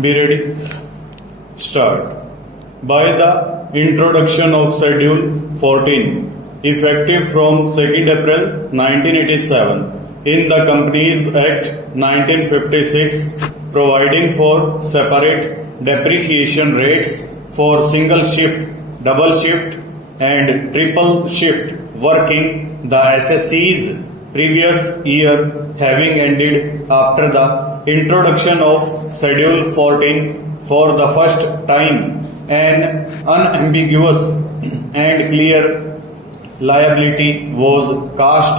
Be ready. Start. By the introduction of Schedule 14, effective from 2nd April 1987, in the Companies Act 1956, providing for separate depreciation rates for single shift, double shift, and triple shift working, the SSC's previous year having ended after the introduction of Schedule 14 for the first time, an unambiguous and clear liability was cast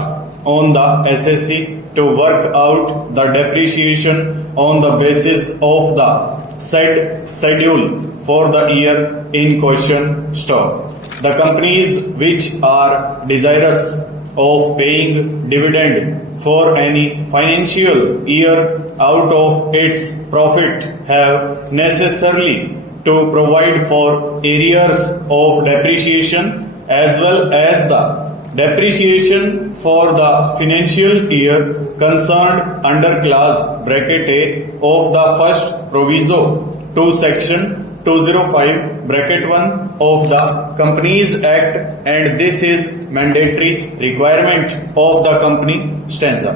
on the SSC to work out the depreciation on the basis of the said schedule for the year in question. Stop. The companies which are desirous of paying dividend for any financial year out of its profit have necessarily to provide for arrears of depreciation as well as the depreciation for the financial year concerned under clause bracket A of the first proviso to section 205 bracket 1 of the Companies Act, and this is mandatory requirement of the company stanza.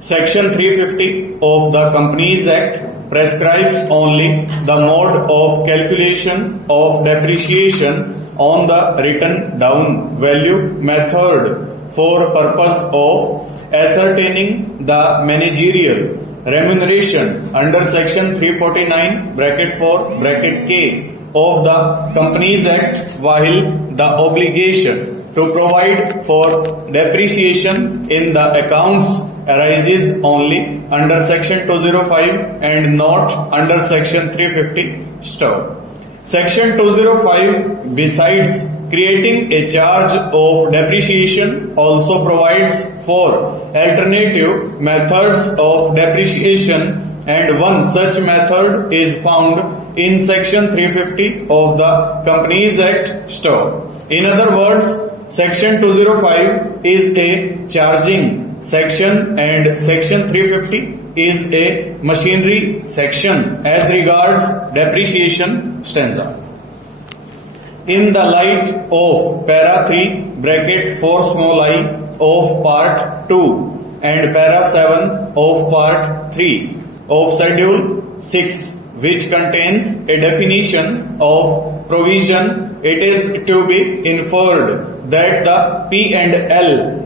Section 350 of the Companies Act prescribes only the mode of calculation of depreciation on the written down value method for purpose of ascertaining the managerial remuneration under section 349 bracket 4 bracket K of the Companies Act, while the obligation to provide for depreciation in the accounts arises only under section 205 and not under section 350. Stop. Section 205, besides creating a charge of depreciation, also provides for alternative methods of depreciation, and one such method is found in section 350 of the Companies Act. Stop. In other words, section 205 is a charging section and section 350 is a machinery section as regards depreciation stanza. In the light of para 3 bracket 4 small I of part 2 and para 7 of part 3 of schedule 6, which contains a definition of provision, it is to be inferred that the P&L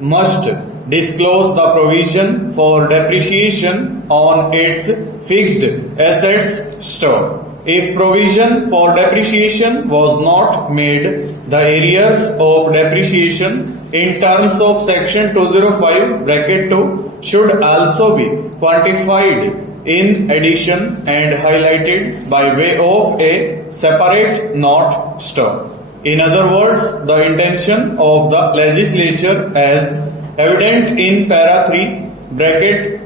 must disclose the provision for depreciation on its fixed assets stock. If provision for depreciation was not made, the arrears of depreciation in terms of section 205 bracket 2 should also be quantified in addition and highlighted by way of a separate note. Stop. In other words, the intention of the legislature as evident in para 3 bracket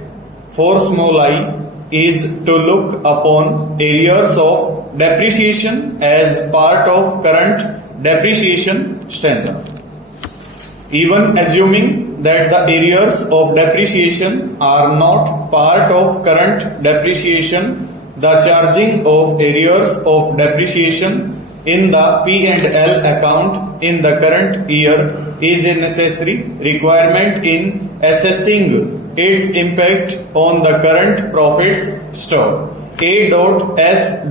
4 small I is to look upon arrears of depreciation as part of current depreciation stanza. Even assuming that the arrears of depreciation are not part of current depreciation, the charging of arrears of depreciation in the P&L account in the current year is a necessary requirement in assessing its impact on the current profits stock. A.S.5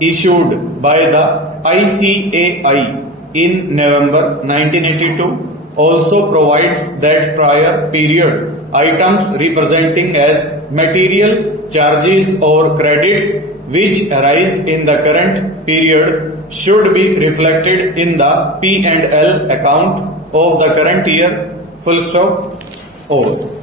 issued by the ICAI in November 1982 also provides that prior period items representing as material charges or credits which arise in the current period should be reflected in the P&L account of the current year. Full stop. Over.